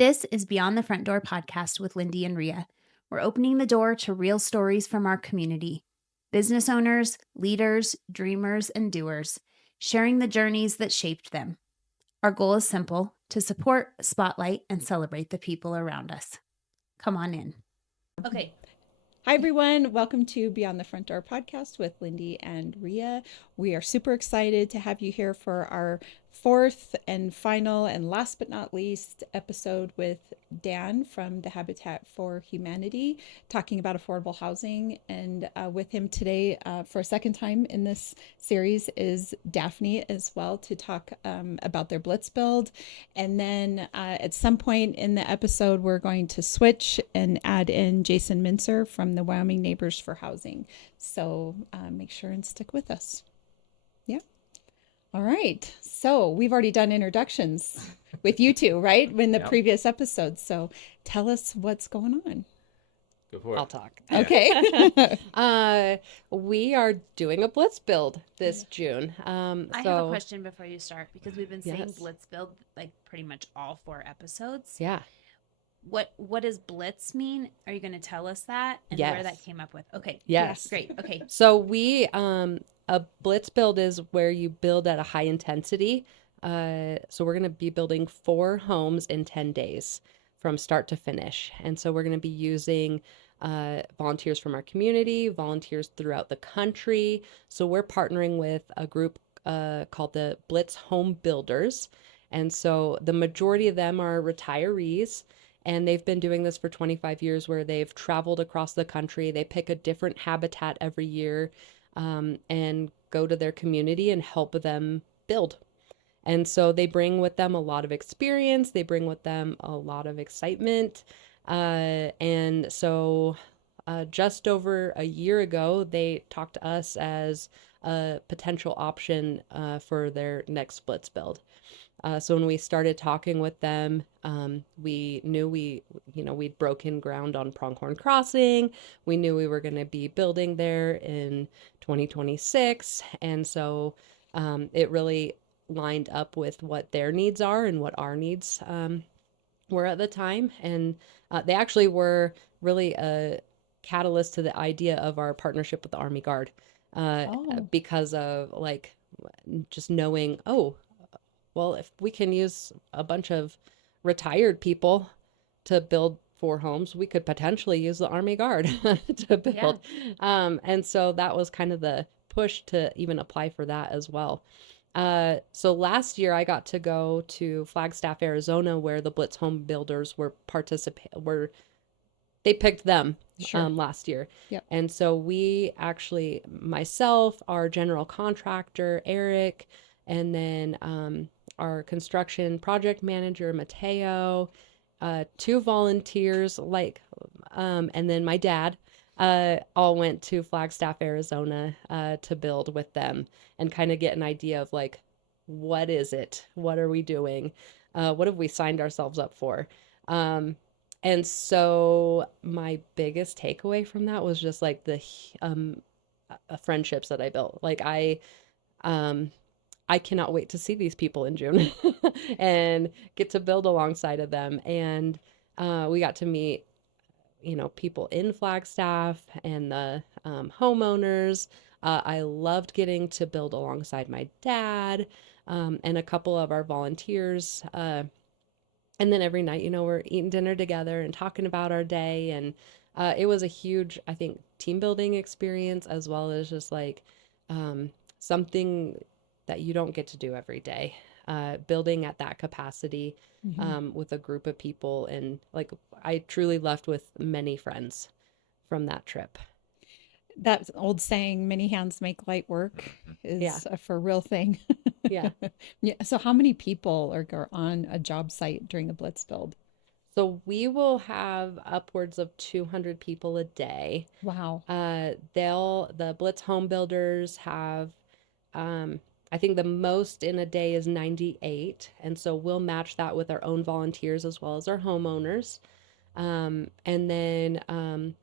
This is Beyond the Front Door podcast with Lindy and Rhea. We're opening the door to real stories from our community. Business owners, leaders, dreamers, and doers, sharing the journeys that shaped them. Our goal is simple: to support, spotlight, and celebrate the people around us. Come on in. Okay. Hi, everyone. Welcome to Beyond the Front Door podcast with Lindy and Rhea. We are super excited to have you here for our fourth and final and last but not least episode with Dan from the Habitat for Humanity, talking about affordable housing. And with him today for a second time in this series is Daffney as well, to talk about their Blitz Build. And then at some point in the episode, we're going to switch and add in Jason Mincer from the Wyoming Neighbors for Housing. So make sure and stick with us. Yeah. All right. So we've already done introductions with you two, right? In the previous episodes. So tell us what's going on. Go for it. I'll talk. Okay. We are doing a Blitz Build this June. I have a question before you start, because we've been saying Blitz Build like pretty much all 4 episodes. Yeah. What does Blitz mean? Are you going to tell us that and where that came up with? Okay. Yes. Great. Okay. So a Blitz Build is where you build at a high intensity. So we're going to be building 4 homes in 10 days from start to finish. And so we're going to be using volunteers from our community, volunteers throughout the country. So we're partnering with a group called the Blitz Home Builders. And so the majority of them are retirees. And they've been doing this for 25 years, where they've traveled across the country. They pick a different habitat every year and go to their community and help them build. And so they bring with them a lot of experience. They bring with them a lot of excitement. And so just over a year ago, they talked to us as a potential option for their next Blitz Build. So when we started talking with them, we knew we'd broken ground on Pronghorn Crossing. We knew we were going to be building there in 2026. And so it really lined up with what their needs are and what our needs were at the time. And they actually were really a catalyst to the idea of our partnership with the Army Guard because of like just knowing, well, if we can use a bunch of retired people to build 4 homes, we could potentially use the Army Guard to build. Yeah. And so that was kind of the push to even apply for that as well. So last year I got to go to Flagstaff, Arizona, where the Blitz Home Builders they picked them last year. Yep. And so we actually, myself, our general contractor, Eric, and then our construction project manager, Mateo, 2 volunteers, and then my dad, all went to Flagstaff, Arizona, to build with them and kind of get an idea of like, what is it? What are we doing? What have we signed ourselves up for? And so my biggest takeaway from that was just like the friendships that I built. Like I cannot wait to see these people in June and get to build alongside of them. And we got to meet, people in Flagstaff and the homeowners. I loved getting to build alongside my dad and a couple of our volunteers. And then every night, we're eating dinner together and talking about our day. And it was a huge, I think, team building experience, as well as just like something that you don't get to do every day, building at that capacity with a group of people. And like, I truly left with many friends from that trip. That old saying, many hands make light work, is a for real thing. Yeah. Yeah. So how many people are on a job site during a Blitz Build? So we will have upwards of 200 people a day. Wow. The Blitz Home Builders have, I think the most in a day is 98. And so we'll match that with our own volunteers as well as our homeowners. And then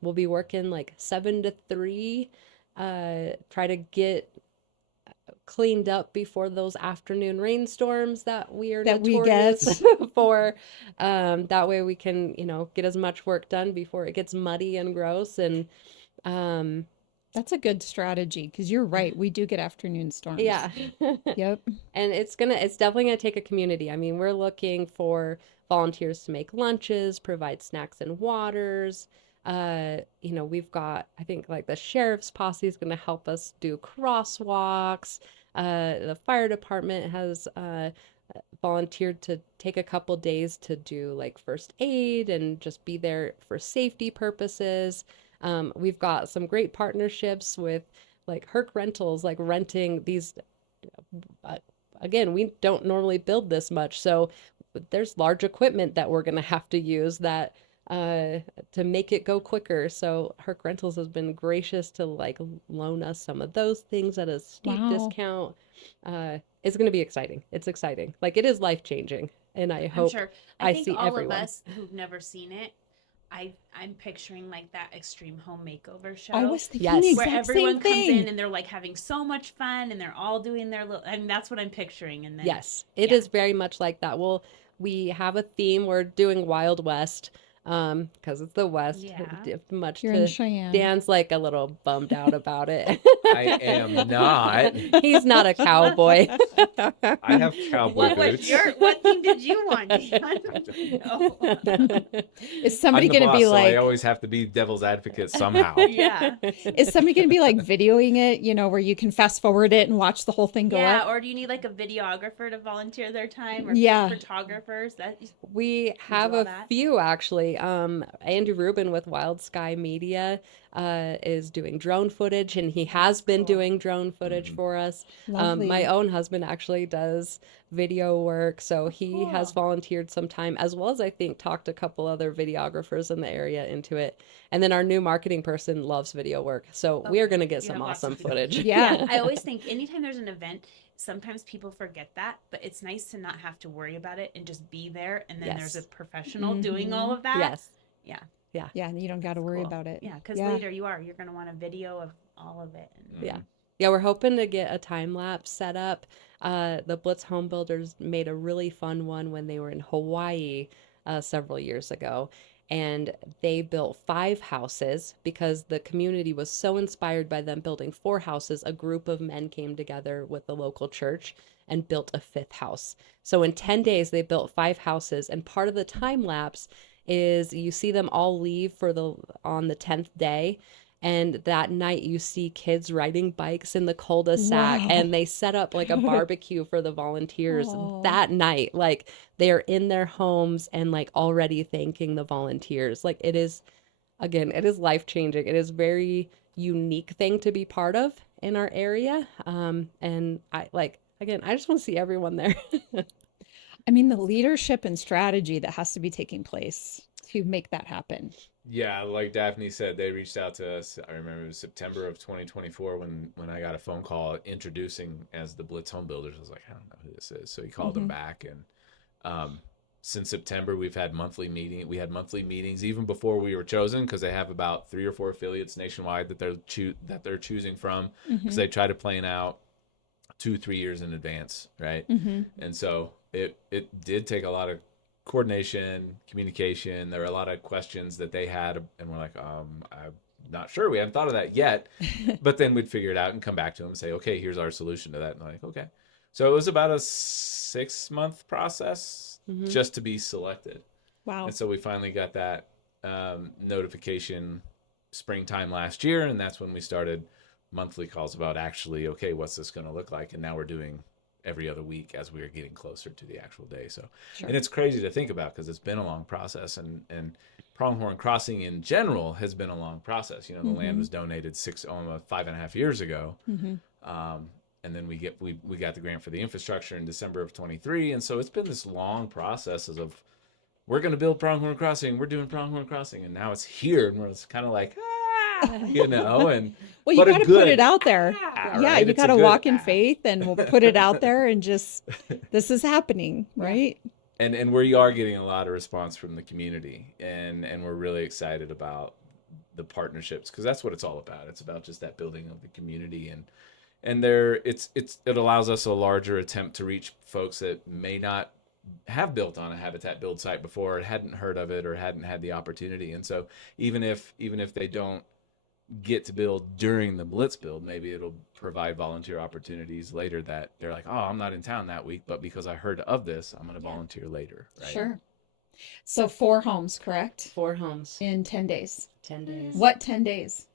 we'll be working like 7 to 3, try to get cleaned up before those afternoon rainstorms that we are That we get. notorious for. That way we can, you know, get as much work done before it gets muddy and gross. And That's a good strategy because you're right. We do get afternoon storms. yeah. Yep. And it's definitely gonna take a community. I mean, we're looking for volunteers to make lunches, provide snacks and waters. You know, we've got, I think, like the sheriff's posse is gonna help us do crosswalks. The fire department has volunteered to take a couple days to do like first aid and just be there for safety purposes. We've got some great partnerships with like Herc Rentals, like renting these. Again, we don't normally build this much, so there's large equipment that we're going to have to use that to make it go quicker. So Herc Rentals has been gracious to like loan us some of those things at a steep Wow. discount. It's going to be exciting. It's exciting. Like it is life changing, and I I'm hope sure. I think see all everyone. of us who've never seen it, I'm picturing like that extreme home makeover show. I was thinking Yes. the where exact everyone same comes thing. in and they're like having so much fun and they're all doing their little, and that's what I'm picturing. And then Yes, it yeah. is very much like that. Well, we have a theme. We're doing Wild West, because it's the West. Yeah. Much You're in to Cheyenne. Dan's like a little bummed out about it. I am not. He's not a cowboy. I have cowboy boots. What theme did you want? I don't know. Is I'm somebody the going to boss, be so like, I always have to be devil's advocate somehow. Yeah. is somebody going to be like videoing it, you know, where you can fast forward it and watch the whole thing go Yeah, up? or do you need like a videographer to volunteer their time, or Yeah. photographers? That We have all a that? few actually. Andrew Rubin with Wild Sky Media is doing drone footage, and he has been cool. doing drone footage for us. Lovely. My own husband actually does video work, so he has cool. volunteered some time, as well as I think talked a couple other videographers in the area into it. And then our new marketing person loves video work, so we are going to get You some have lots of awesome people. footage. Yeah. I always think anytime there's an event, sometimes people forget that, but it's nice to not have to worry about it and just be there. And then there's Yes. a professional doing all of that. Yes. Yeah. Yeah, and you don't got to worry Cool. about it. Yeah. Because Yeah. later you're going to want a video of all of it. And Yeah. Yeah, we're hoping to get a time lapse set up. The Blitz Home Builders made a really fun one when they were in Hawaii several years ago. And they built 5 houses because the community was so inspired by them building 4 houses. A group of men came together with the local church and built a 5th house. So in 10 days, they built 5 houses. And part of the time lapse is you see them all leave on the 10th day. And that night you see kids riding bikes in the cul-de-sac, Wow. and they set up like a barbecue for the volunteers Aw. that night. Like they're in their homes and like already thanking the volunteers. Like it is, again, it is life-changing. It is very unique thing to be part of in our area. And I like, again, I just want to see everyone there. I mean, the leadership and strategy that has to be taking place to make that happen. Yeah, like Daffney said, they reached out to us. I remember it was September of 2024 when I got a phone call introducing as the Blitz Home Builders. I was like, I don't know who this is. So he called them back, and since September we've had monthly meetings. We had monthly meetings even before we were chosen, because they have about 3 or 4 affiliates nationwide that they're choosing from, because they try to plan out 2-3 years in advance, right? And so it did take a lot of coordination, communication. There were a lot of questions that they had, and we're like, I'm not sure. We haven't thought of that yet. But then we'd figure it out and come back to them and say, okay, here's our solution to that. And they're like, okay. So it was about a 6-month process just to be selected. Wow. And so we finally got that notification springtime last year, and that's when we started monthly calls about actually, okay, what's this going to look like? And now we're doing every other week as we are getting closer to the actual day. So, and it's crazy to think about because it's been a long process, and Pronghorn Crossing in general has been a long process. You know, the land was donated 5.5 years ago. And then we got the grant for the infrastructure in December of 23. And so it's been this long process of, we're going to build Pronghorn Crossing. We're doing Pronghorn Crossing. And now it's here, and we're kind of like, you know, and Well, you got to put it out there. Yeah, right? you It's got a to good walk in faith and we'll put it out there and just, this is happening, right? And we are getting a lot of response from the community, and we're really excited about the partnerships, because that's what it's all about. It's about just that building of the community, and it allows us a larger attempt to reach folks that may not have built on a habitat build site before, or hadn't heard of it, or hadn't had the opportunity. And so even if they don't get to build during the Blitz build, maybe it'll provide volunteer opportunities later that they're like, oh, I'm not in town that week, but because I heard of this, I'm going to volunteer later. Right? Sure. So 4 homes, correct? 4 homes. In 10 days. 10 days. What 10 days?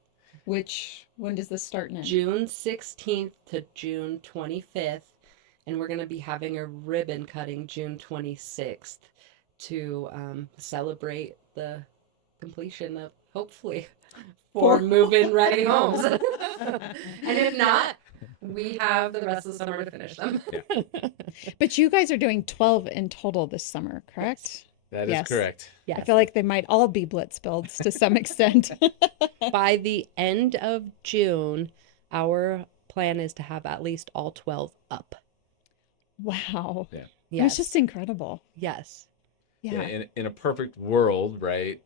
When does this start and end? June 16th to June 25th. And we're going to be having a ribbon cutting June 26th to celebrate the completion of, hopefully, 4 move-in ready homes. And if not, we have the rest of the summer to finish them. Yeah. But you guys are doing 12 in total this summer, correct? That is correct. Yes. I feel like they might all be Blitz builds to some extent. By the end of June, our plan is to have at least all 12 up. Wow. Yeah. Yes. It's just incredible. Yes. Yeah. In a perfect world, right?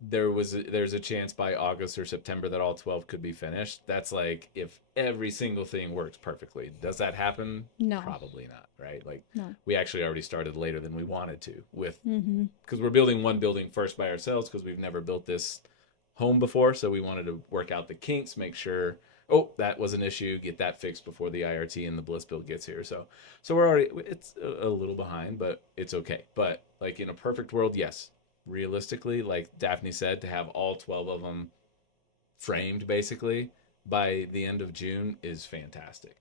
There's a chance by August or September that all 12 could be finished. That's like if every single thing works perfectly. Does that happen? No. Probably not, right? Like No. we actually already started later than we wanted to with Mm-hmm. because we're building one building first by ourselves because we've never built this home before, so we wanted to work out the kinks, make sure that was an issue, get that fixed before the IRT and the Blitz build gets here. So we're already, it's a little behind, but it's okay. But like in a perfect world, yes, realistically, like Daffney said, to have all 12 of them framed basically by the end of June is fantastic.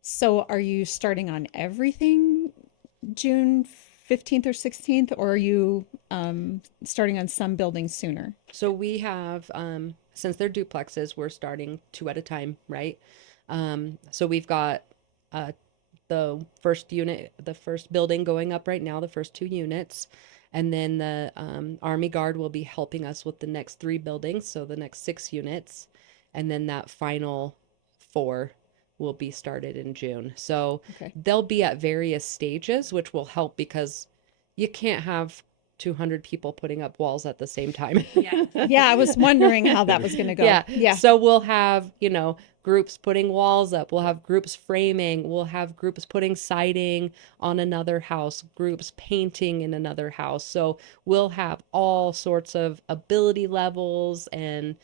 So are you starting on everything June 15th or 16th, or are you starting on some buildings sooner? So we have, since they're duplexes, we're starting 2 at a time, right? So we've got the first unit, the first building going up right now, the first 2 units. And then the Army Guard will be helping us with the next 3 buildings, so the next 6 units. And then that final 4 will be started in June. So they'll be at various stages, which will help because you can't have 200 people putting up walls at the same time. Yeah, I was wondering how that was going to go. Yeah. So we'll have, groups putting walls up. We'll have groups framing. We'll have groups putting siding on another house, groups painting in another house. So we'll have all sorts of ability levels and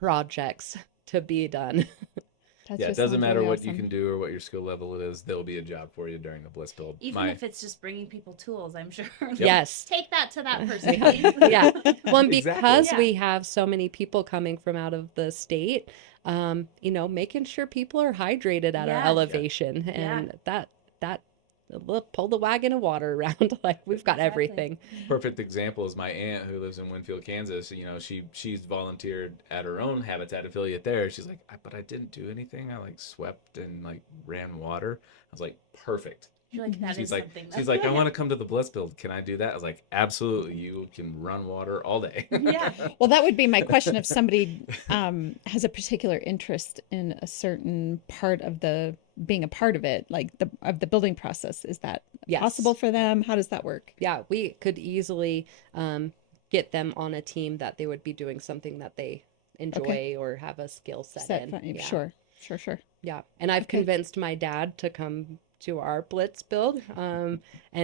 projects to be done. It doesn't matter what you can do or what your skill level it is. There'll be a job for you during the Blitz build. Even if it's just bringing people tools, I'm sure. Yes. Take that to that person. Yeah. Well, and because Exactly. we have so many people coming from out of the state, making sure people are hydrated at our elevation and that we'll pull the wagon of water around. Like we've got everything. Perfect example is my aunt who lives in Winfield, Kansas. She's volunteered at her own habitat affiliate there. She's like, but I didn't do anything. I like swept and like ran water. I was like, perfect. She's like, I want to come to the Blitz build. Can I do that? I was like, absolutely. You can run water all day. Yeah. Well, that would be my question. If somebody has a particular interest in a certain part of being a part of it, like of the building process, is that possible for them? How does that work? Yeah, we could easily get them on a team that they would be doing something that they enjoy or have a skill set in. Yeah. Sure. Yeah. And I've convinced my dad to come to our Blitz build. And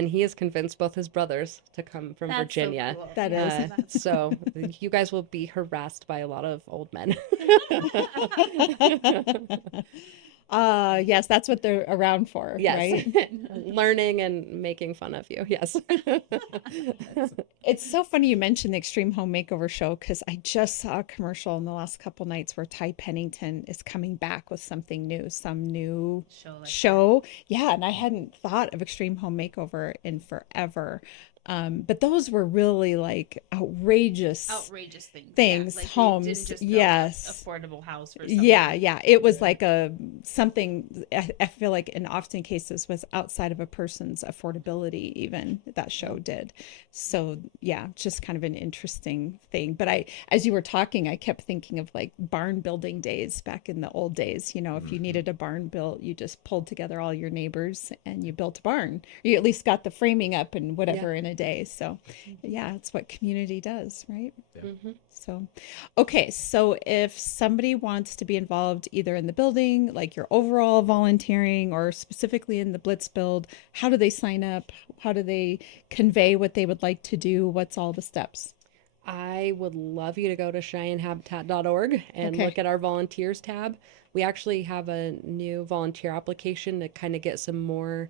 he has convinced both his brothers to come from Virginia. So cool. That is. So you guys will be harassed by a lot of old men. Yes, that's what they're around for. Yes. Right? Learning and making fun of you. Yes. It's so funny you mentioned the Extreme Home Makeover show, because I just saw a commercial in the last couple nights where Ty Pennington is coming back with something new, some new show. Yeah, and I hadn't thought of Extreme Home Makeover in forever. But those were really like outrageous things. Like homes. didn't just build Yes. an affordable house for someone. Yeah. It was like something I feel like in often cases was outside of a person's affordability, even that show did. So yeah, just kind of an interesting thing. But as you were talking, I kept thinking of like barn building days back in the old days. If you needed a barn built, you just pulled together all your neighbors and you built a barn. You at least got the framing up and whatever in a day. So yeah, it's what community does, right? Yeah. Mhm. So, okay. So if somebody wants to be involved either in the building, like your overall volunteering, or specifically in the Blitz Build, how do they sign up? How do they convey what they would like to do? What's all the steps? I would love you to go to CheyenneHabitat.org and Okay. look at our volunteers tab. We actually have a new volunteer application to kind of get some more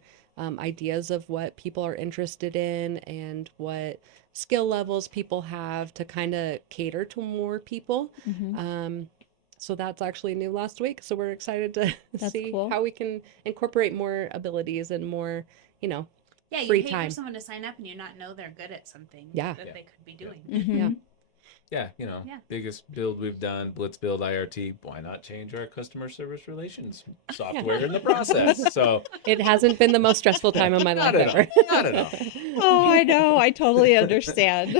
ideas of what people are interested in and what skill levels people have to kind of cater to more people. Mhm. So that's actually new last week. So we're excited to That's see cool. how we can incorporate more abilities and more, Yeah, you free hate time. for someone to sign up and you not know they're good at something Yeah. that Yeah. they could be doing. Mhm. Yeah, Yeah. biggest build we've done, Blitz Build IRT. Why not change our customer service relations software in the process? So It hasn't been the most stressful time of my life not at ever. all. Not at all. Oh, I know. I totally understand.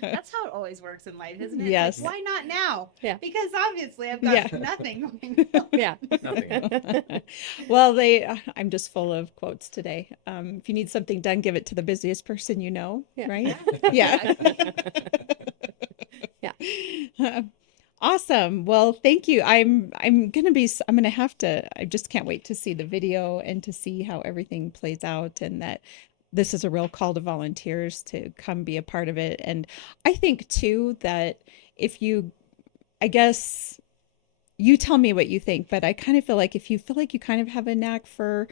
That's how it always works in life, isn't it? Yes. It's like, why not now? Yeah. Because obviously I've got Yeah. nothing going on. Yeah. Nothing. Well, I'm just full of quotes today. If you need something done, give it to the busiest person you know, Yeah. right? Yeah. Yeah. Awesome. Well, thank you. I'm gonna have to, I just can't wait to see the video and to see how everything plays out, and that this is a real call to volunteers to come be a part of it. And I think too that if you, I guess you tell me what you think, but I kind of feel like if you feel like you kind of have a knack for,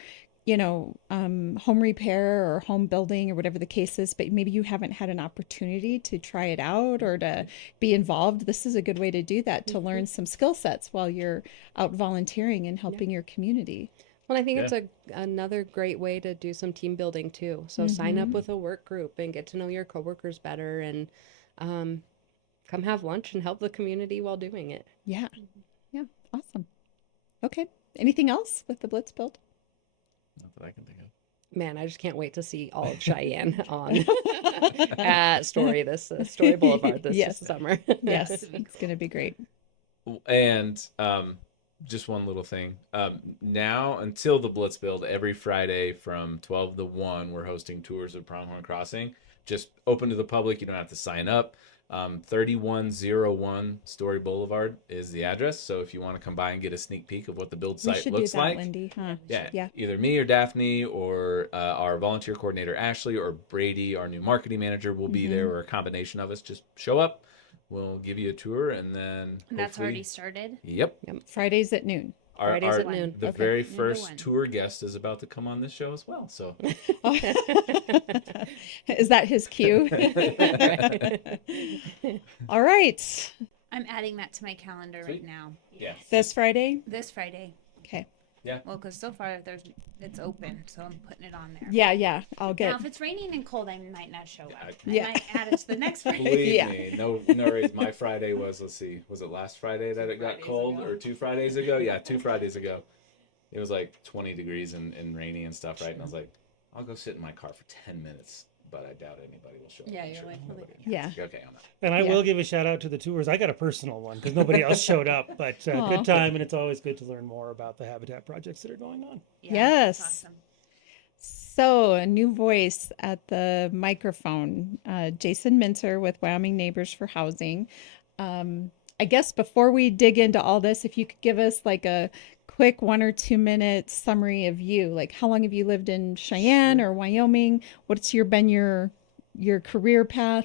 home repair or home building or whatever the case is, but maybe you haven't had an opportunity to try it out or to be involved, this is a good way to do that, to learn some skill sets while you're out volunteering and helping your community. Well, I think Yeah. it's another great way to do some team building too. So sign up with a work group and get to know your coworkers better, and come have lunch and help the community while doing it. Yeah. Yeah. Awesome. Okay. Anything else with the Blitz Build? Not that I can think of. Man, I just can't wait to see all of Cheyenne on at Story Boulevard this Yes. summer. Yes. It's going to be great. And just one little thing. Now until the Blitz Build, every Friday from 12 to 1, we're hosting tours of Pronghorn Crossing. Just open to the public. You don't have to sign up. 3101 Story Boulevard is the address. So if you want to come by and get a sneak peek of what the build We site should looks do that, like, Lindy, huh? yeah, Yeah. either me or Daffney or our volunteer coordinator Ashley or Brady, our new marketing manager, will be there, or a combination of us. Just show up. We'll give you a tour, and then And that's hopefully- already started. Yep. Fridays at noon. Fridays at noon. The Okay. very Noon to first 1. tour guest is about to come on this show as well. So Is that his cue? All right. I'm adding that to my calendar right Sweet. now. yeah, This Friday? This Friday. Okay. Well, because so far it's open, so I'm putting it on there. Yeah. I'll get. Now, if it's raining and cold, I might not show up. I Yeah. might add it to the next Friday. believe Yeah. me, no worries. My Friday was, let's see, was it last Friday that it got Fridays cold, ago. or 2 Fridays ago? Yeah, 2 Fridays ago. It was like 20 degrees and rainy and stuff, right? And I was like, I'll go sit in my car for 10 minutes, but I doubt anybody will show up. Yeah, I'm you're sure like, nobody. Yeah. Okay, I'm out. And I Yeah. will give a shout out to the tours. I got a personal one because nobody else showed up, but Aw. good time, and it's always good to learn more about the habitat projects that are going on. Yeah, Yes. that's awesome. So, a new voice at the microphone, Jason Mincer with Wyoming Neighbors for Housing. I guess before we dig into all this, if you could give us like a quick 1 or 2 minute summary of you, like how long have you lived in Cheyenne or Wyoming? What's been your career path?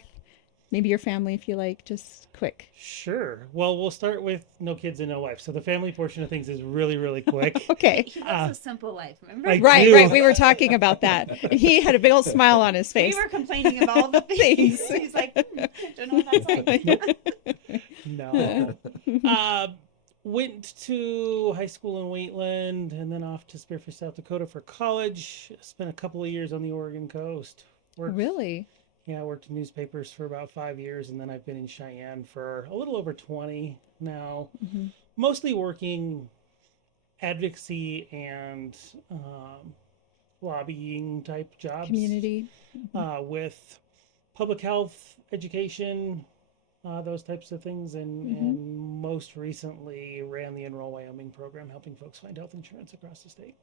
Maybe your family, if you like, just quick. Sure. Well, we'll start with no kids and no wife. So the family portion of things is really, really quick. Okay. He lives a simple life, remember? I Right. do. We were talking about that. He had a big old smile on his We face. were complaining of all the things. He's like, don't know what that's like. No. Went to high school in Wheatland and then off to Spearfish, South Dakota for college. Spent a couple of years on the Oregon coast. Worked, Really? Yeah, I worked in newspapers for about 5 years, and then I've been in Cheyenne for a little over 20 now. Mhm. Mostly working advocacy and lobbying type jobs. Community. With public health, education, those types of things, and most recently ran the Enroll Wyoming program, helping folks find health insurance across the state.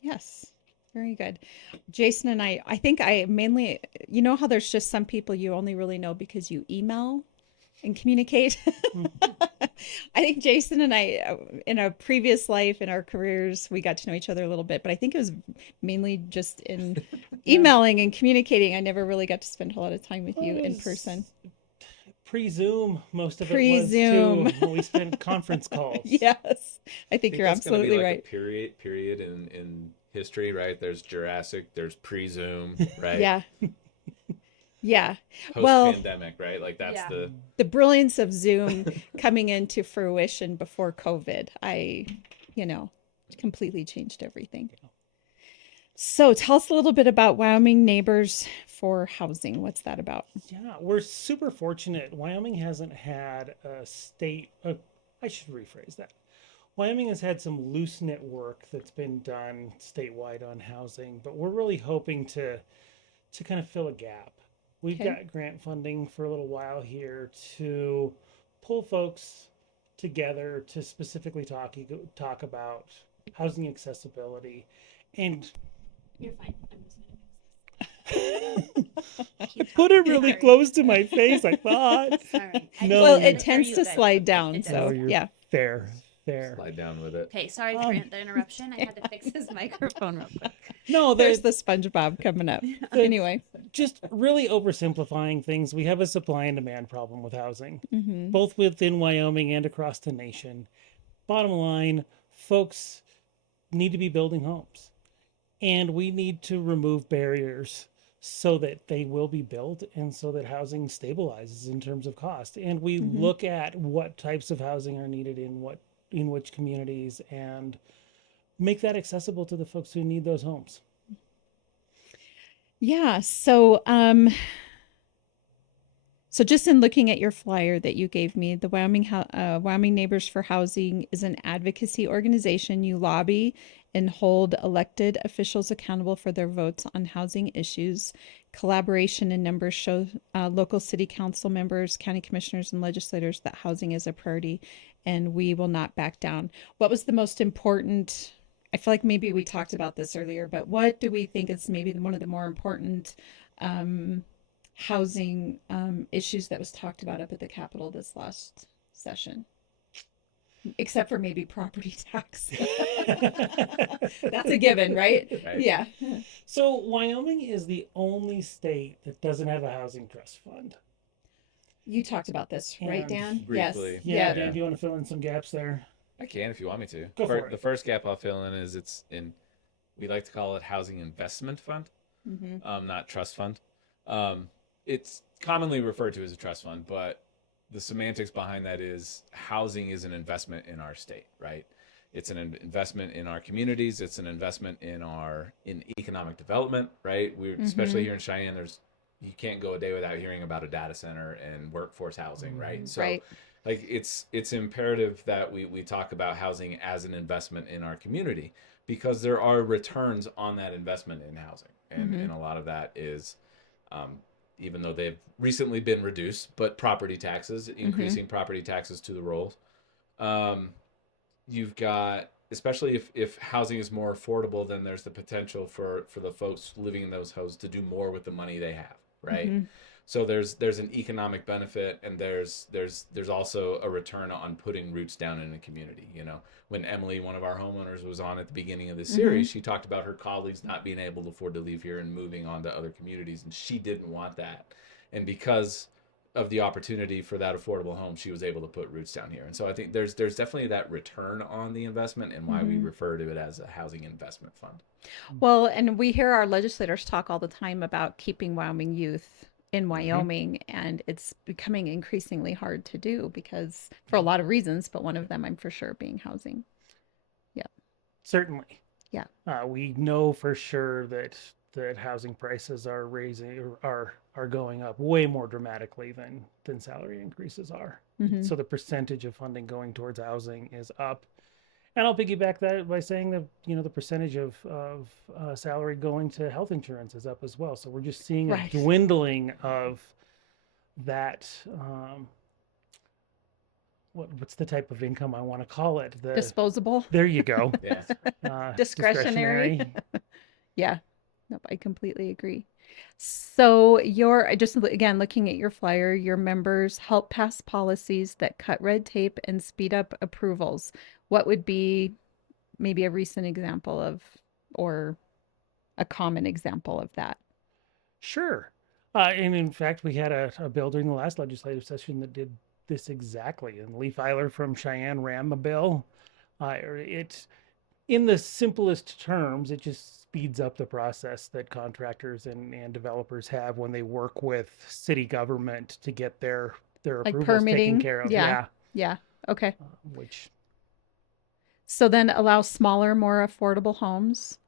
Yes. Very good. Jason and I think I mainly, you know how there's just some people you only really know because you email and communicate. I think Jason and I, in a previous life in our careers, we got to know each other a little bit, but I think it was mainly just in emailing and communicating. I never really got to spend a whole lot of time with you in person. Pre-Zoom, most of it Pre-Zoom. was too. We spent conference calls. Yes, I think you're that's gonna be absolutely like right. a period in history, right? There's Jurassic, there's pre-Zoom, right? Yeah. Yeah. Well, Post-pandemic, right? Like that's Yeah. the brilliance of Zoom coming into fruition before COVID, completely changed everything. So tell us a little bit about Wyoming Neighbors for Housing. What's that about? Yeah, we're super fortunate. Wyoming hasn't had a state, I should rephrase that. Wyoming has had some loose knit work that's been done statewide on housing, but we're really hoping to kind of fill a gap. We've Okay. got grant funding for a little while here to pull folks together to specifically talk about housing accessibility. And You're fine. I put it really close to my face, I thought. Sorry. No, Well, you- it tends to slide down, It does. so you're yeah. fair. Slide down with it. Okay, sorry for the interruption. I had to fix his microphone real quick. No, There's the SpongeBob coming up. Anyway. just really oversimplifying things. We have a supply and demand problem with housing, Mm-hmm. both within Wyoming and across the nation. Bottom line, folks need to be building homes, and we need to remove barriers so that they will be built and so that housing stabilizes in terms of cost. And we look at what types of housing are needed in which communities and make that accessible to the folks who need those homes. Yeah, so just in looking at your flyer that you gave me, the Wyoming Neighbors for Housing is an advocacy organization. You lobby and hold elected officials accountable for their votes on housing issues. Collaboration in numbers show local city council members, county commissioners, and legislators that housing is a priority, and we will not back down. What was the most important? I feel like maybe we talked about this earlier, but what do we think is maybe one of the more important housing issues that was talked about up at the Capitol this last session? Except for maybe property tax. That's a given, right? Right. Yeah. So Wyoming is the only state that doesn't have a housing trust fund. You talked about this, right, And Dan? briefly. Yes. Yeah, Yeah. Dan, do you want to fill in some gaps there? I can if you want me to. Go for it. The first gap I'll fill in is we like to call it housing investment fund, not trust fund. It's commonly referred to as a trust fund, but the semantics behind that is housing is an investment in our state, right? It's an investment in our communities. It's an investment in economic development, right? Especially here in Cheyenne, you can't go a day without hearing about a data center and workforce housing, right? So Right. like it's imperative that we talk about housing as an investment in our community because there are returns on that investment in housing. And a lot of that is even though they've recently been reduced, but property taxes, increasing property taxes to the rolls. You've got, especially if housing is more affordable, then there's the potential for the folks living in those houses to do more with the money they have, right? So there's an economic benefit, and there's also a return on putting roots down in a community. You know, when Emily, one of our homeowners, was on at the beginning of this series, she talked about her colleagues not being able to afford to leave here and moving on to other communities, and she didn't want that. And because of the opportunity for that affordable home, she was able to put roots down here. And so I think there's definitely that return on the investment, and why we refer to it as a housing investment fund. Well, and we hear our legislators talk all the time about keeping Wyoming youth in Wyoming, and it's becoming increasingly hard to do because for a lot of reasons, but one of them I'm for sure being housing. Yeah. Certainly. Yeah. We know for sure that housing prices are are going up way more dramatically than salary increases are. So the percentage of funding going towards housing is up. And I'll piggyback that by saying that, the percentage of salary going to health insurance is up as well. So we're just seeing a dwindling of that. What's the type of income I want to call it? Disposable. There you go. Yeah. Discretionary. Yeah. Nope, I completely agree. So you're just again looking at your flyer, your members help pass policies that cut red tape and speed up approvals. What would be maybe a recent example of, or a common example of that? Sure. And in fact, we had a bill during the last legislative session that did this exactly. And Lee Filer from Cheyenne ran the bill. It's in the simplest terms, it just speeds up the process that contractors and developers have when they work with city government to get their Like approvals taken permitting? care of. Yeah. Yeah. Okay. Which So then allow smaller, more affordable homes,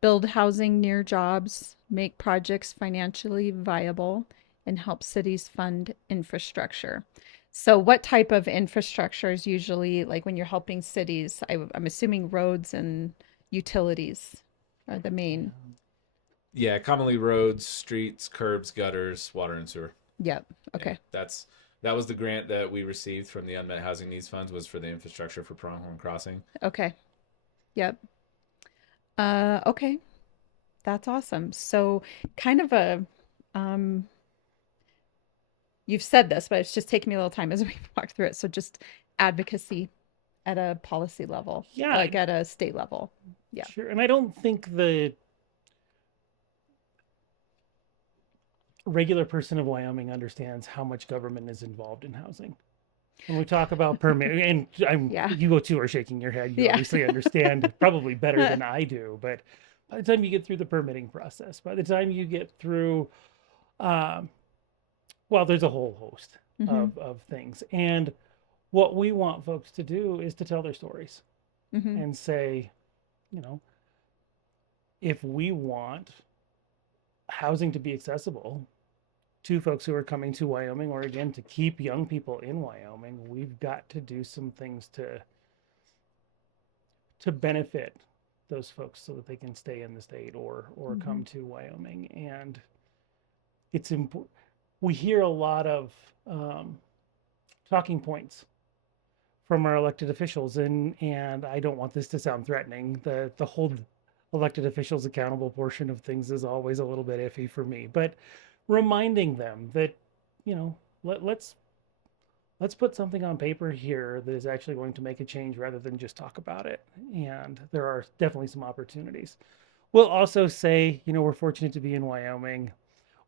build housing near jobs, make projects financially viable, and help cities fund infrastructure. So what type of infrastructure is usually like when you're helping cities? I'm assuming roads and utilities are the main. Yeah, commonly roads, streets, curbs, gutters, water and sewer. Yep. Yeah, Okay. that was the grant that we received from the Unmet Housing Needs Funds, was for the infrastructure for Pronghorn Crossing. Okay. Yep. Okay. That's awesome. So kind of a um you've said this, but it's just taking me a little time as we walk through it. So just advocacy at a policy level, Yeah, like at a state level. Yeah. sure. And I don't think the regular person of Wyoming understands how much government is involved in housing. When we talk about permit, and Yeah. you two are shaking your head. You Yeah. obviously understand probably better than I do. But by the time you get through the permitting process, by the time you get through, well, there's a whole host of things. And what we want folks to do is to tell their stories and say, you know, if we want housing to be accessible to folks who are coming to Wyoming, or again, to keep young people in Wyoming, we've got to do some things to benefit those folks so that they can stay in the state or come to Wyoming. And it's important. We hear a lot of talking points from our elected officials, and I don't want this to sound threatening. The whole elected officials accountable portion of things is always a little bit iffy for me, but reminding them that, you know, let's put something on paper here that is actually going to make a change rather than just talk about it. And there are definitely some opportunities. We'll also say, you know, we're fortunate to be in Wyoming.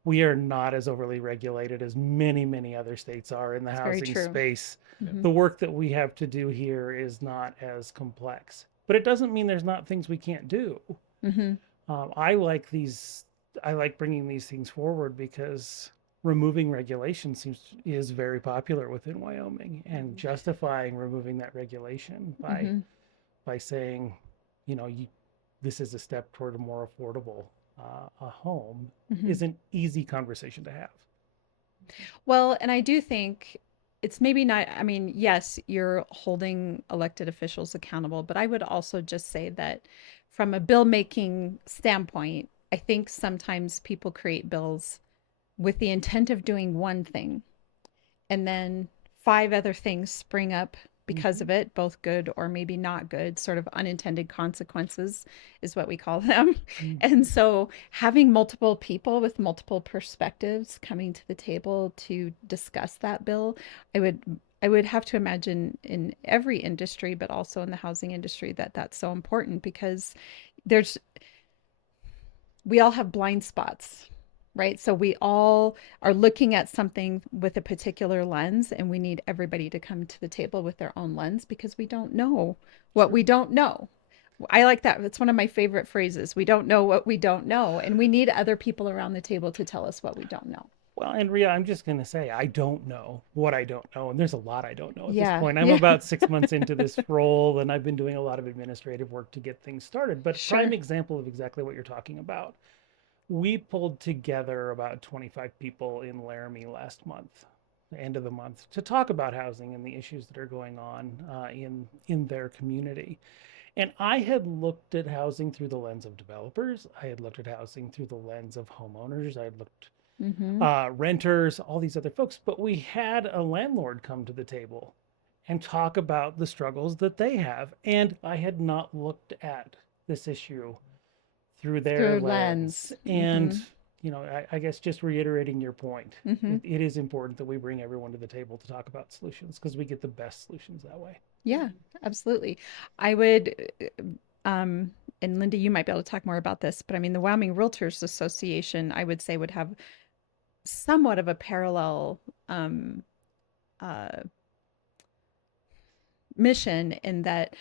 We are not as overly regulated as many other states are in the housing space. The work that we have to do here is not as complex, but it doesn't mean there's not things we can't do. I like bringing these things forward because removing regulation is very popular within Wyoming, and justifying removing that regulation by saying, you know, this is a step toward a more affordable a home is an easy conversation to have. Well, and I do think it's maybe not, I mean, yes, you're holding elected officials accountable, but I would also just say that from a bill making standpoint, I think sometimes people create bills with the intent of doing one thing, and then 5 other things spring up because of it, both good or maybe not good, sort of unintended consequences is what we call them. And so having multiple people with multiple perspectives coming to the table to discuss that bill, I would have to imagine in every industry, but also in the housing industry, that that's so important, because we all have blind spots, right? So we all are looking at something with a particular lens, and we need everybody to come to the table with their own lens, because we don't know what we don't know. I like that. It's one of my favorite phrases. We don't know what we don't know, and we need other people around the table to tell us what we don't know. Well, and Rhea, I'm just going to say, I don't know what I don't know. And there's a lot I don't know at this point. I'm about 6 months into this role, and I've been doing a lot of administrative work to get things started. But prime example of exactly what you're talking about. We pulled together about 25 people in Laramie last month, the end of the month, to talk about housing and the issues that are going on in their community. And I had looked at housing through the lens of developers. I had looked at housing through the lens of homeowners. I had looked renters, all these other folks. But we had a landlord come to the table and talk about the struggles that they have. And I had not looked at this issue through their Through lens. And, you know, I guess just reiterating your point, Mm-hmm. it is important that we bring everyone to the table to talk about solutions because we get the best solutions that way. Yeah, absolutely. I would, and Linda, you might be able to talk more about this, but I mean, the Wyoming Realtors Association, I would say, would have somewhat of a parallel uh, mission in that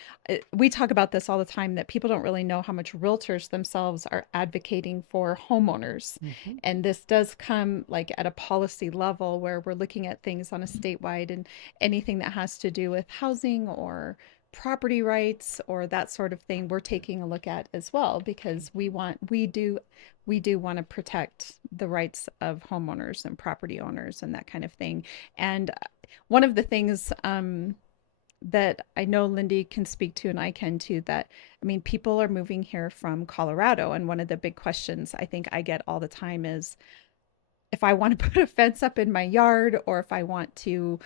we talk about this all the time, that people don't really know how much realtors themselves are advocating for homeowners. And this does come like at a policy level where we're looking at things on a statewide, and anything that has to do with housing or property rights or that sort of thing, we're taking a look at as well, because we do want to protect the rights of homeowners and property owners and that kind of thing. And one of the things that I know Lindy can speak to, and I can too, that, I mean, people are moving here from Colorado. And one of the big questions I think I get all the time is, if I want to put a fence up in my yard, or if I want to,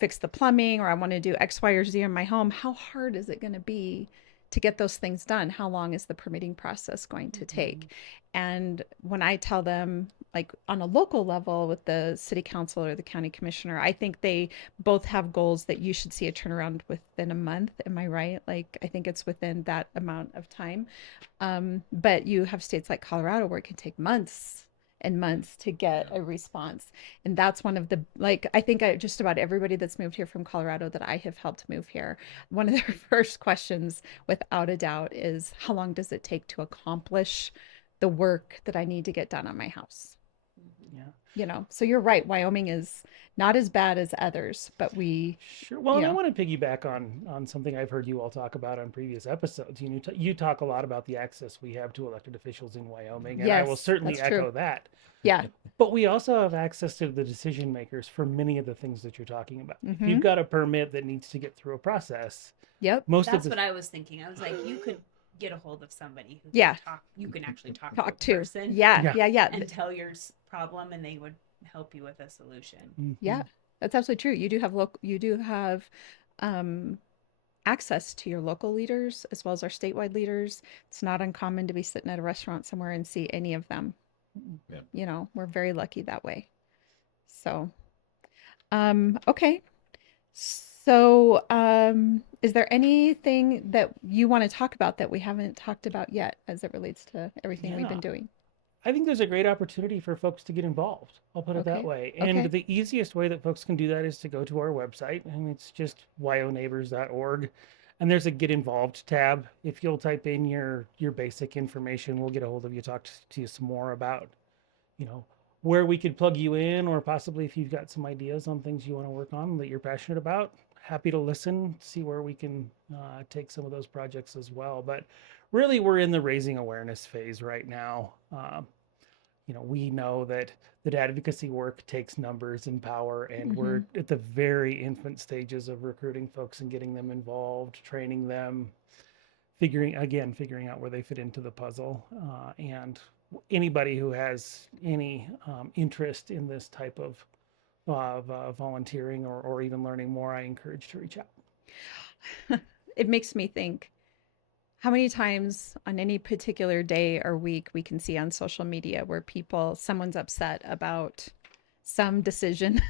fix the plumbing, or I want to do X, Y, or Z in my home, how hard is it going to be to get those things done? How long is the permitting process going to take? And when I tell them, like on a local level with the city council or the county commissioner, I think they both have goals that you should see a turnaround within a month. Am I right? Like, I think it's within that amount of time. But you have states like Colorado where it can take months and months to get a response. And that's one of the, like, I think just about everybody that's moved here from Colorado that I have helped move here, one of their first questions, without a doubt, is how long does it take to accomplish the work that I need to get done on my house? So you're right. Wyoming is not as bad as others, but Sure. Well, and I want to piggyback on something I've heard you all talk about on previous episodes. You talk a lot about the access we have to elected officials in Wyoming, and I will certainly echo that. Yeah. But we also have access to the decision makers for many of the things that you're talking about. If you've got a permit that needs to get through a process, that's what I was thinking. I was like, you could get a hold of somebody who can talk. You can actually talk to a person. Yeah. And tell your problem, and they would help you with a solution. Yeah, that's absolutely true. You do have access to your local leaders as well as our statewide leaders. It's not uncommon to be sitting at a restaurant somewhere and see any of them. Yeah. We're very lucky that way. So, okay. So, is there anything that you want to talk about that we haven't talked about yet as it relates to everything we've been doing? I think there's a great opportunity for folks to get involved. I'll put it that way. And the easiest way that folks can do that is to go to our website, and it's just wyoneighbors.org. And there's a Get Involved tab. If you'll type in your basic information, we'll get a hold of you, talk to you some more about, where we could plug you in, or possibly if you've got some ideas on things you want to work on that you're passionate about. Happy to listen, see where we can take some of those projects as well. But really, we're in the raising awareness phase right now. We know that advocacy work takes numbers and power, and we're at the very infant stages of recruiting folks and getting them involved, training them, figuring out where they fit into the puzzle. And anybody who has any interest in this type of volunteering or even learning more, I encourage to reach out. It makes me think, how many times on any particular day or week we can see on social media where someone's upset about some decision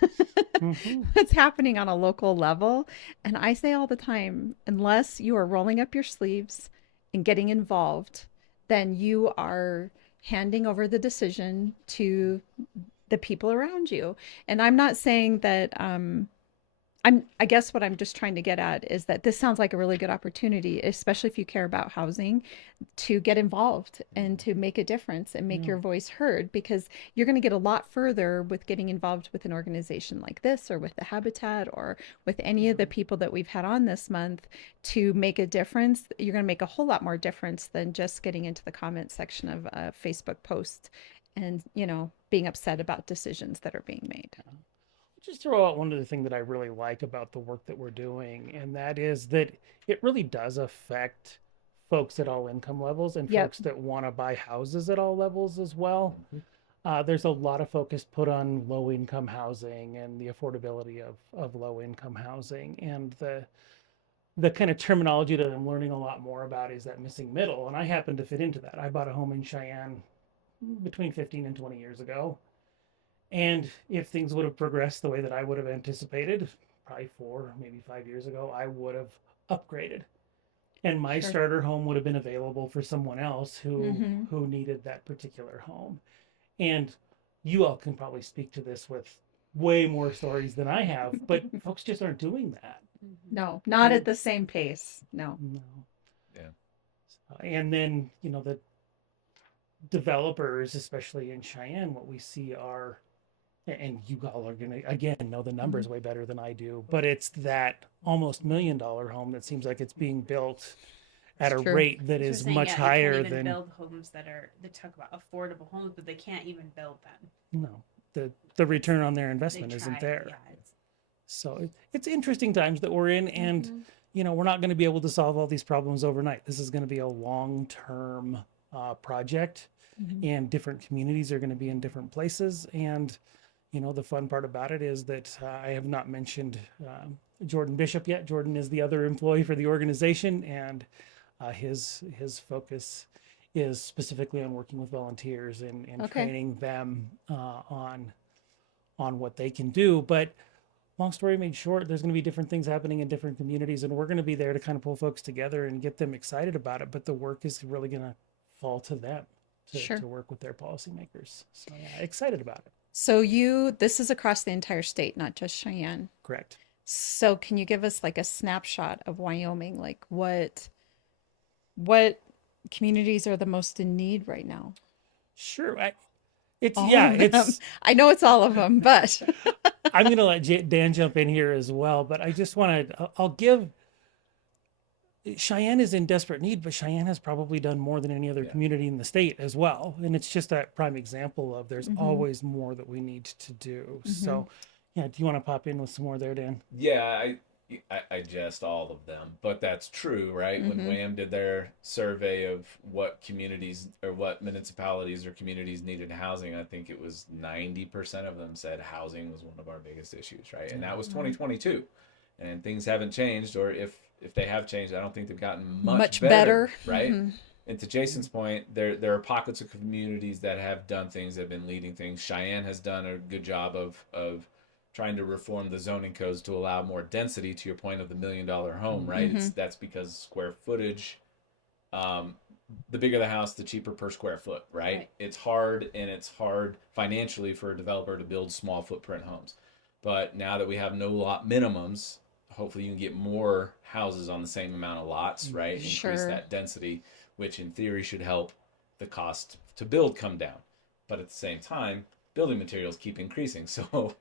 that's happening on a local level. And I say all the time, unless you are rolling up your sleeves and getting involved, then you are handing over the decision to the people around you. And I'm not saying that, I guess what I'm just trying to get at is that this sounds like a really good opportunity, especially if you care about housing, to get involved and to make a difference and make your voice heard, because you're going to get a lot further with getting involved with an organization like this, or with the Habitat, or with any of the people that we've had on this month to make a difference. You're going to make a whole lot more difference than just getting into the comment section of a Facebook post and, being upset about decisions that are being made. Just throw out one of the things that I really like about the work that we're doing, and that is that it really does affect folks at all income levels and folks that want to buy houses at all levels as well. There's a lot of focus put on low income housing and the affordability of low income housing, and the kind of terminology that I'm learning a lot more about is that missing middle. And I happen to fit into that. I bought a home in Cheyenne between 15 and 20 years ago. And if things would have progressed the way that I would have anticipated, probably 4, maybe 5 years ago, I would have upgraded. And my Sure. starter home would have been available for someone else Mhm. who needed that particular home. And you all can probably speak to this with way more stories than I have, but folks just aren't doing that. No, not at the same pace. No. No. Yeah. And then, the developers, especially in Cheyenne, what we see are, and you all are going to, again, know the numbers way better than I do, but it's that almost $1 million home that seems like it's being built at a True. rate that So is saying, much yeah, higher you can't even than, build homes that talk about affordable homes, but they can't even build them. no, the return on their They investment isn't try, there. yeah, So it's interesting times that we're in, and we're not going to be able to solve all these problems overnight. This is going to be a long-term project, and different communities are going to be in different places. And the fun part about it is that I have not mentioned Jordan Bishop yet. Jordan is the other employee for the organization, and his focus is specifically on working with volunteers and Okay. training them on what they can do. But long story made short, there's going to be different things happening in different communities, and we're going to be there to kind of pull folks together and get them excited about it. But the work is really going to fall to them Sure. to work with their policymakers. So yeah, excited about it. So this is across the entire state, not just Cheyenne. Correct. So can you give us like a snapshot of Wyoming? Like what communities are the most in need right now? Sure. All It's of them. I know it's all of them, but I'm going to let Dan jump in here as well, but I just want to, I'll give, Cheyenne is in desperate need, but Cheyenne has probably done more than any other community in the state as well. And it's just that prime example of there's always more that we need to do. So, yeah, do you want to pop in with some more there, Dan? Yeah, I jest all of them, but that's true, right? When WAM did their survey of what communities or what municipalities or communities needed housing, I think it was 90% of them said housing was one of our biggest issues, right? And that was 2022, and things haven't changed, or if they have changed, I don't think they've gotten much better, right? And to Jason's point, there are pockets of communities that have done things, that have been leading things. Cheyenne has done a good job of trying to reform the zoning codes to allow more density, to your point of the $1 million home, right? That's because square footage, the bigger the house, the cheaper per square foot, right? It's hard financially for a developer to build small footprint homes. But now that we have no lot minimums, hopefully you can get more houses on the same amount of lots, right? Sure. Increase that density, which in theory should help the cost to build come down. But at the same time, building materials keep increasing. So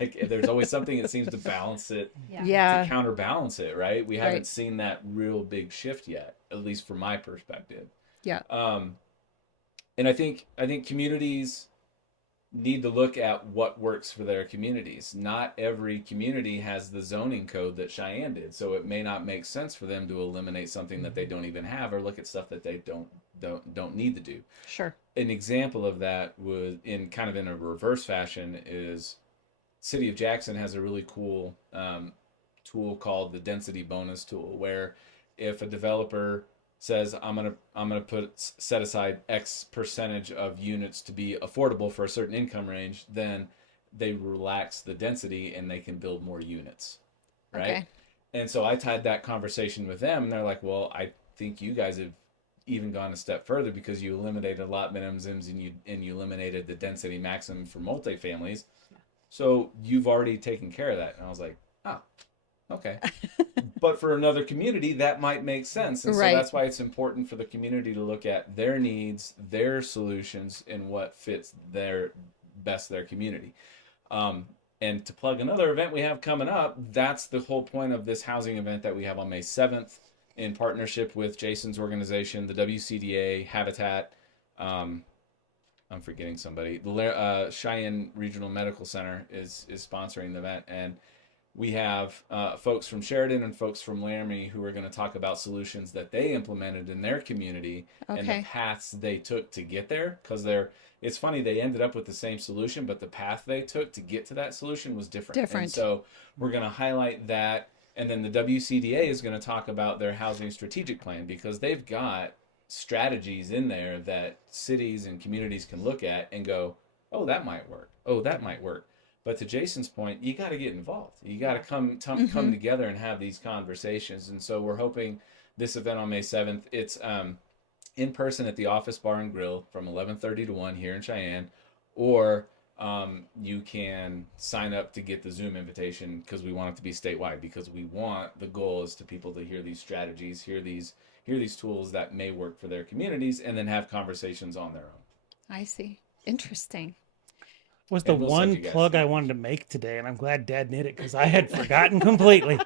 like there's always something that seems to balance it, to counterbalance it, right? We haven't seen that real big shift yet, at least from my perspective. Yeah. And I think communities need to look at what works for their communities. Not every community has the zoning code that Cheyenne did, so it may not make sense for them to eliminate something that they don't even have, or look at stuff that they don't need to do. Sure. An example of that was in a reverse fashion is City of Jackson has a really cool tool called the density bonus tool, where if a developer says I'm gonna set aside X percentage of units to be affordable for a certain income range, then they relax the density and they can build more units, right? Okay. And so I tied that conversation with them, and they're like, "Well, I think you guys have even gone a step further because you eliminated lot minimums and you eliminated the density maximum for multifamilies, so you've already taken care of that." And I was like, "Oh, okay." But for another community, that might make sense. And so that's why it's important for the community to look at their needs, their solutions, and what fits their community. And to plug another event we have coming up, that's the whole point of this housing event that we have on May 7th in partnership with Jason's organization, the WCDA, Habitat. I'm forgetting somebody. The Cheyenne Regional Medical Center is sponsoring the event, and we have folks from Sheridan and folks from Laramie who are going to talk about solutions that they implemented in their community and the paths they took to get there. Because it's funny, they ended up with the same solution, but the path they took to get to that solution was different. And so we're going to highlight that. And then the WCDA is going to talk about their housing strategic plan, because they've got strategies in there that cities and communities can look at and go, oh, that might work. Oh, that might work. But to Jason's point, you got to get involved. You got to come together and have these conversations. And so we're hoping this event on May 7th, it's in person at the Office Bar and Grill from 11:30 to 1 here in Cheyenne, or you can sign up to get the Zoom invitation, because we want it to be statewide, because we want, the goal is to people to hear these strategies, hear these tools that may work for their communities, and then have conversations on their own. I see. Interesting. Was the one plug I wanted to make today, and I'm glad Dad did it because I had forgotten completely.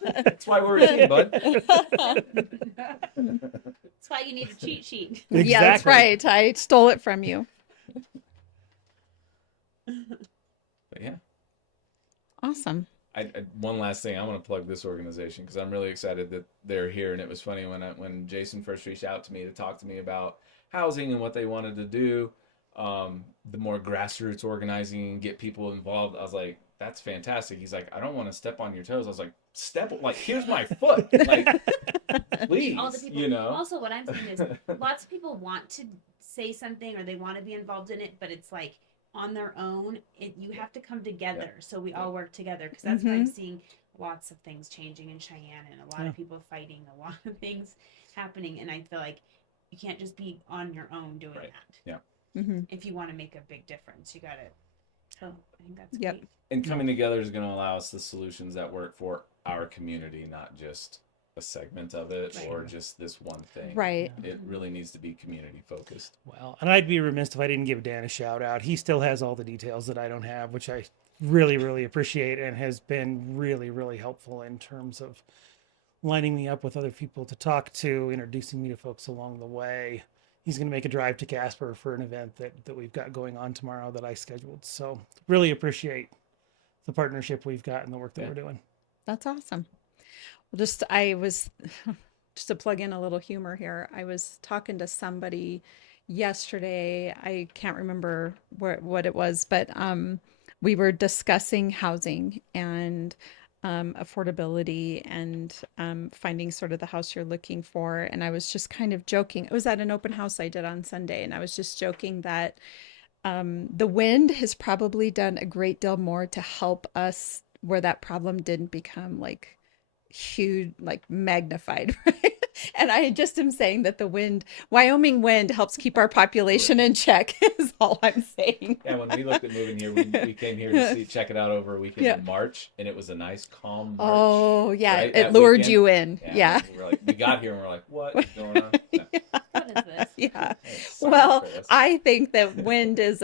That's why we're a team, bud. That's why you need a cheat sheet. Exactly. Yeah, that's right. I stole it from you. But yeah. Awesome. One last thing, I want to plug this organization because I'm really excited that they're here. And it was funny when Jason first reached out to me to talk to me about housing and what they wanted to do, the more grassroots organizing and get people involved. I was like, that's fantastic. He's like, I don't want to step on your toes. I was like, here's my foot. Like, please, All the people, you know. Also, what I'm saying is lots of people want to say something or they want to be involved in it, but it's like on their own. You have to come together. Yeah. So we all work together, because that's why I'm seeing lots of things changing in Cheyenne and a lot of people fighting, a lot of things happening. And I feel like you can't just be on your own doing that. Yeah. If you want to make a big difference, you got to. So I think that's great. And coming together is going to allow us the solutions that work for our community, not just a segment of it or just this one thing. Right. It really needs to be community focused. Well, and I'd be remiss if I didn't give Dan a shout out. He still has all the details that I don't have, which I really, really appreciate, and has been really, really helpful in terms of lining me up with other people to talk to, introducing me to folks along the way. He's going to make a drive to Casper for an event that we've got going on tomorrow that I scheduled. So really appreciate the partnership we've got and the work that we're doing. That's awesome. Well, I was just to plug in a little humor here. I was talking to somebody yesterday. I can't remember what it was, but we were discussing housing and affordability and finding sort of the house you're looking for. And I was just kind of joking. It was at an open house I did on Sunday, and I was just joking that the wind has probably done a great deal more to help us where that problem didn't become like huge, like magnified, right? And I just am saying that the Wyoming wind helps keep our population in check is all I'm saying. Yeah, when we looked at moving here, we came here to check it out over a weekend in March, and it was a nice calm March. Oh yeah, right? it lured you in. Yeah. We got here and we're like, what is going on? No. What is this? Yeah. Well, I think that wind is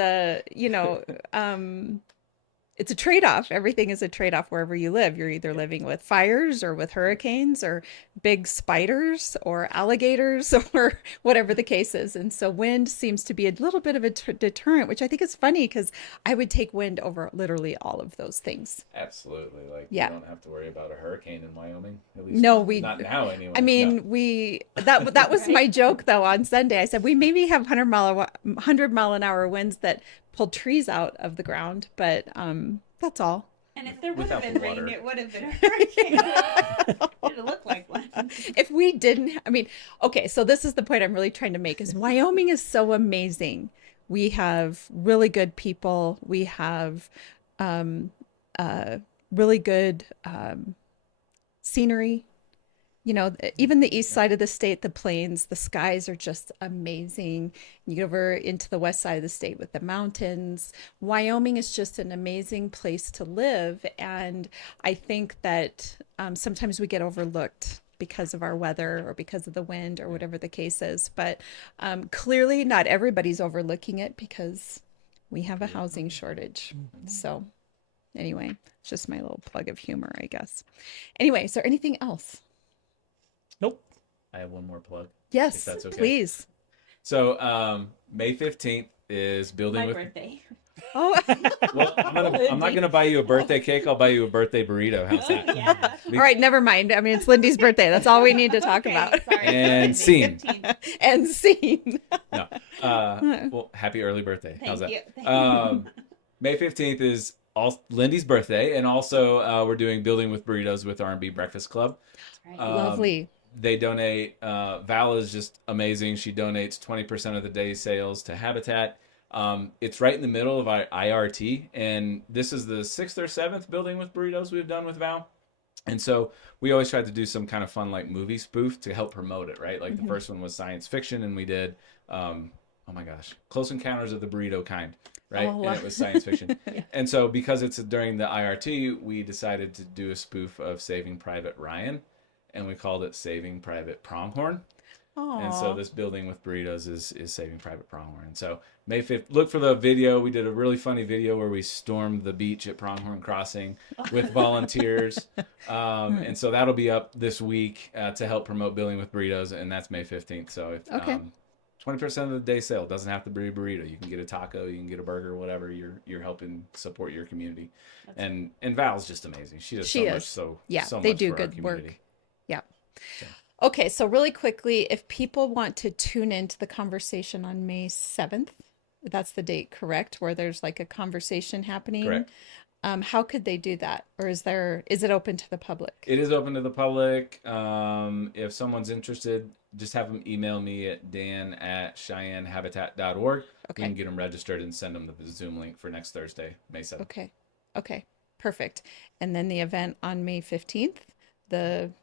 it's a trade-off. Everything is a trade-off wherever you live. You're either living with fires or with hurricanes or big spiders or alligators or whatever the case is. And so wind seems to be a little bit of a deterrent, which I think is funny because I would take wind over literally all of those things. Absolutely. We don't have to worry about a hurricane in Wyoming. At least not now anyway. I mean, that was my joke though on Sunday. I said we maybe have 100 mile an hour winds that pulled trees out of the ground, but that's all. And if there would have been rain, it would have been a hurricane. It would have looked like one. If we didn't, okay, so this is the point I'm really trying to make is Wyoming is so amazing. We have really good people. We have really good scenery. Even the east side of the state, the plains, the skies are just amazing. You get over into the west side of the state with the mountains. Wyoming is just an amazing place to live. And I think that sometimes we get overlooked because of our weather or because of the wind or whatever the case is. But clearly not everybody's overlooking it because we have a housing shortage. So anyway, it's just my little plug of humor, I guess. Anyway, is there anything else? Nope. I have one more plug. Yes, if that's okay. Please. So May 15th is building my birthday. Oh, well, I'm not gonna buy you a birthday cake. I'll buy you a birthday burrito. How's that? Yeah. All right, never mind. It's Lindy's birthday. That's all we need to talk about. Sorry. And scene. And scene. No. Well, happy early birthday. How's that? Thank you. May 15th is Lindy's birthday, and also we're doing Building with Burritos with R&B Breakfast Club. Right. Lovely. They donate. Val is just amazing. She donates 20% of the day's sales to Habitat. It's right in the middle of our IRT, and this is the 6th or 7th Building with Burritos we've done with Val. And so we always tried to do some kind of fun like movie spoof to help promote it, right? Like the first one was science fiction, and we did, oh my gosh, Close Encounters of the Burrito Kind, right? Oh, And it was science fiction. And so because it's during the IRT, we decided to do a spoof of Saving Private Ryan, and we called it Saving Private Pronghorn. And so this Building with Burritos is Saving Private Pronghorn. And so May 5th, look for the video. We did a really funny video where we stormed the beach at Pronghorn Crossing with volunteers. And so that'll be up this week to help promote Building with Burritos, and that's May 15th. So if, 20% of the day sale. Doesn't have to be a burrito. You can get a taco, you can get a burger, whatever. You're helping support your community. And Val's just amazing. She does so much. So they much do for our good work. community. Yeah. So. Okay, so really quickly, if people want to tune into the conversation on May 7th, that's the date, correct? Where there's like a conversation happening. Correct. How could they do that? Or is it open to the public? It is open to the public. If someone's interested, just have them email me at dan@cheyennehabitat.org. Okay. You can get them registered and send them the Zoom link for next Thursday, May 7th. Okay, perfect. And then the event on May 15th,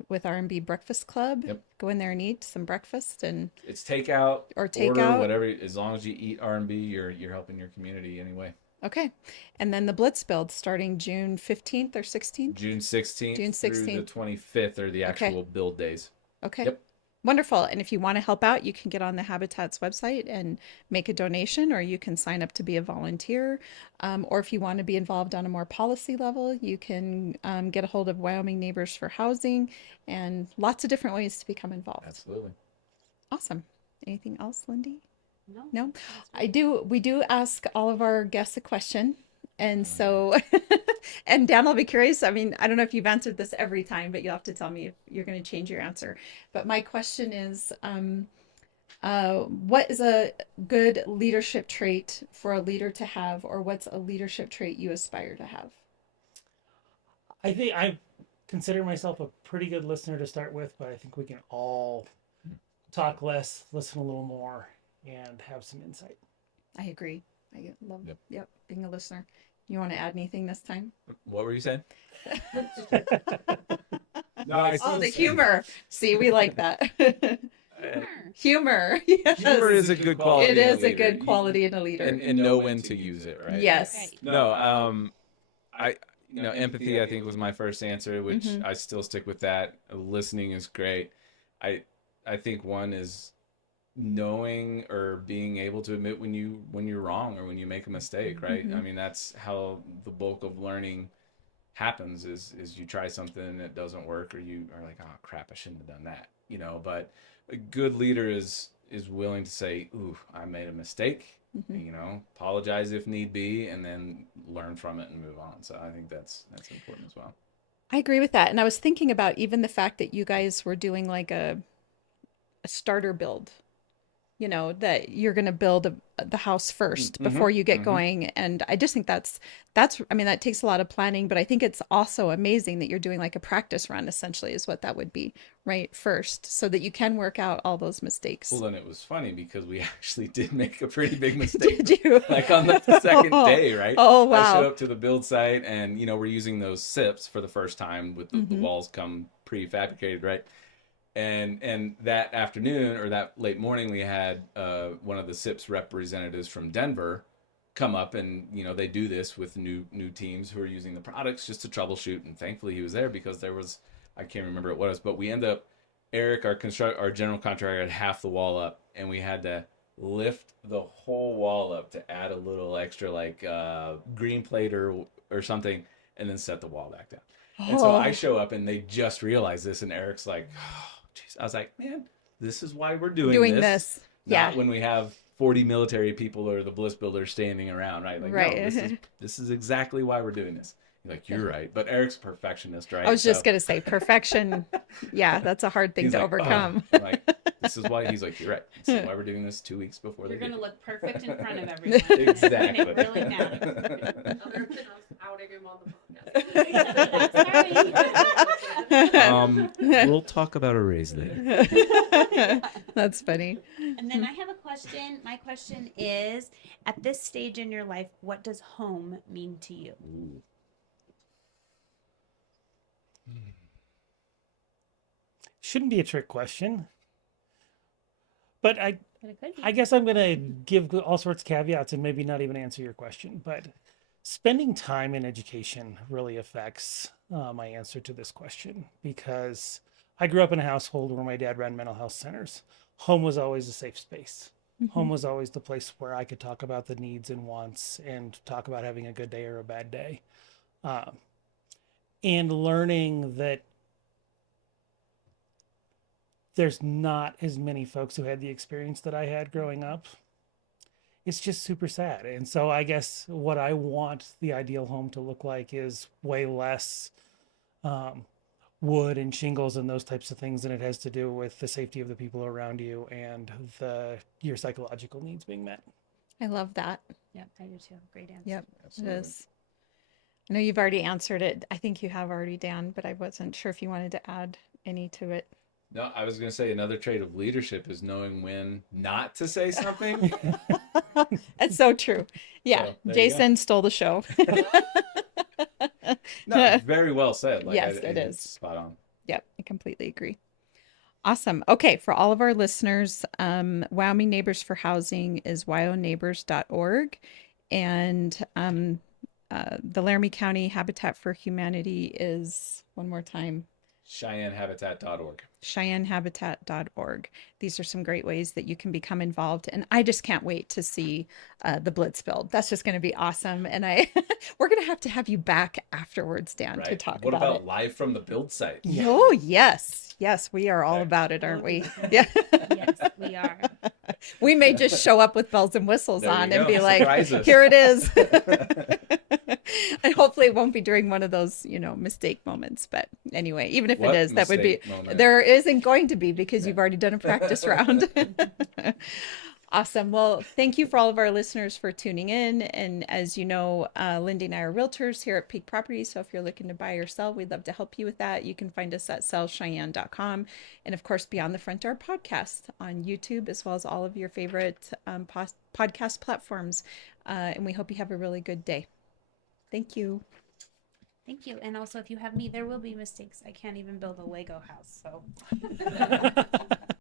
with R&B Breakfast Club. Yep. Go in there and eat some breakfast, and it's takeout or order, whatever. As long as you eat R&B, you're helping your community anyway. Okay. And then the Blitz Build starting June 15th or 16th? June 16th. June 16th. Through the 25th are the actual build days. Okay. Yep. Wonderful. And if you want to help out, you can get on the Habitat's website and make a donation, or you can sign up to be a volunteer. Or if you want to be involved on a more policy level, you can get a hold of Wyoming Neighbors for Housing, and lots of different ways to become involved. Absolutely. Awesome. Anything else, Lindy? No. We do ask all of our guests a question. And so, and Dan, I'll be curious. I mean, I don't know if you've answered this every time, but you'll have to tell me if you're going to change your answer. But my question is, what is a good leadership trait for a leader to have, or what's a leadership trait you aspire to have? I think I consider myself a pretty good listener to start with, but I think we can all talk less, listen a little more, and have some insight. I agree. I love being a listener. You want to add anything this time? What were you saying? The humor. See, we like that. Humor. Yes. Humor is a good quality. It is a good quality in a leader. And know when to use it, right? Yes. Right. No, empathy I think was my first answer, which I still stick with that. Listening is great. I think one is knowing or being able to admit when you're wrong or when you make a mistake, right? I mean, that's how the bulk of learning happens is you try something that doesn't work, or you are like, oh crap, I shouldn't have done that, but a good leader is willing to say, ooh, I made a mistake, apologize if need be, and then learn from it and move on. So I think that's important as well. I agree with that. And I was thinking about even the fact that you guys were doing like a starter build, that you're going to build the house first before you get going. And I just think that takes a lot of planning, but I think it's also amazing that you're doing like a practice run, essentially, is what that would be, right? First, so that you can work out all those mistakes. Well, then it was funny because we actually did make a pretty big mistake. Did you? Like on the second day, right? Oh, wow. I showed up to the build site, and, we're using those SIPs for the first time with the walls come prefabricated, right? And that afternoon or that late morning, we had one of the SIPS representatives from Denver come up, and they do this with new teams who are using the products just to troubleshoot. And thankfully, he was there because there was, I can't remember what it was, but we end up, Eric, our general contractor, had half the wall up, and we had to lift the whole wall up to add a little extra like green plate or something, and then set the wall back down. And so I show up, and they just realized this, and Eric's like, oh, geez. I was like, man, this is why we're doing this. Not when we have 40 military people or the Blitz Builders standing around, right? Like, right. No, this is exactly why we're doing this. Like, you're right. But Eric's a perfectionist, right? I was just going to say perfection. Yeah, that's a hard thing to overcome. Oh. Like, this is why he's like, you're right. This is why we're doing this 2 weeks before you're they going to get look perfect in front of everyone. Exactly. And it really matters. wanting him on the podcast. We'll talk about a raise later. That's funny. And then I have a question. My question is, at this stage in your life, what does home mean to you? Ooh. Shouldn't be a trick question. But But it could be. I guess I'm going to give all sorts of caveats and maybe not even answer your question. But spending time in education really affects my answer to this question, because I grew up in a household where my dad ran mental health centers. Home was always a safe space. Home was always the place where I could talk about the needs and wants and talk about having a good day or a bad day. And learning that there's not as many folks who had the experience that I had growing up. It's just super sad. And so I guess what I want the ideal home to look like is way less wood and shingles and those types of things than it has to do with the safety of the people around you and your psychological needs being met. I love that. Yep, I do too. Great answer. Yep, Absolutely. it is. I know you've already answered it. I think you have already, Dan, but I wasn't sure if you wanted to add any to it. No, I was going to say another trait of leadership is knowing when not to say something. That's so true. Yeah, So, there you Jason stole the show. No, very well said. Yes, it is. it's spot on. Yep, I completely agree. Awesome. Okay, for all of our listeners, Wyoming Neighbors for Housing is wyoneighbors.org, and the Laramie County Habitat for Humanity is, one more time, CheyenneHabitat.org. CheyenneHabitat.org. These are some great ways that you can become involved, and I just can't wait to see the Blitz Build. That's just going to be awesome, and we're going to have you back afterwards, Dan, to Right. talk What about about live from the build site? it. Oh yes, we are all about it, aren't we? Yeah. Yes, we are. We may just show up with bells and whistles There you on and go. be like, Surprise us. here it is. And hopefully it won't be during one of those, mistake moments. But anyway, even if What it is, that would be, mistake moment? there isn't going to be, because you've already done a practice round. Awesome. Well, thank you for all of our listeners for tuning in. And as you know, Lindy and I are realtors here at Peak Properties. So if you're looking to buy or sell, we'd love to help you with that. You can find us at sellcheyenne.com. And of course, Beyond the Front Door podcast on YouTube, as well as all of your favorite podcast platforms. And we hope you have a really good day. Thank you. Thank you. And also, if you have me, there will be mistakes. I can't even build a Lego house. So